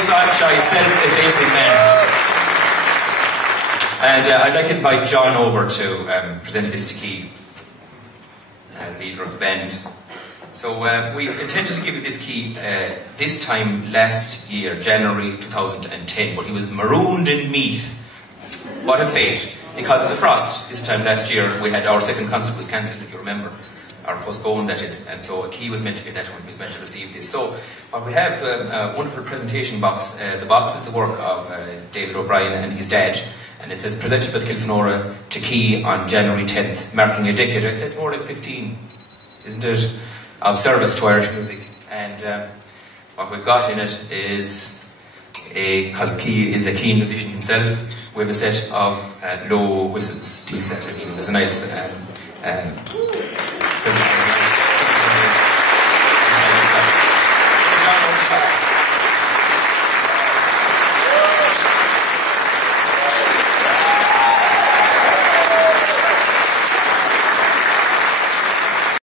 such a self-effacing man. And I'd like to invite John over to present this to key as leader of the band. So we intended to give you this key this time last year, January 2010, but he was marooned in Meath. What a fate, because of the frost. This time last year we had our second concert was cancelled, if you remember, or postponed, that is, and so a key was meant to get that one, he was meant to receive this. So what we have a wonderful presentation box. The box is the work of David O'Brien and his dad, and it says presented by the Kilfenora to Key on January 10th, marking a decade. I'd say it's more like 15, isn't it, of service to Irish music. And what we've got in it is, because Key is a keen musician himself, we have a set of low whistles, T flat. I mean, there's a nice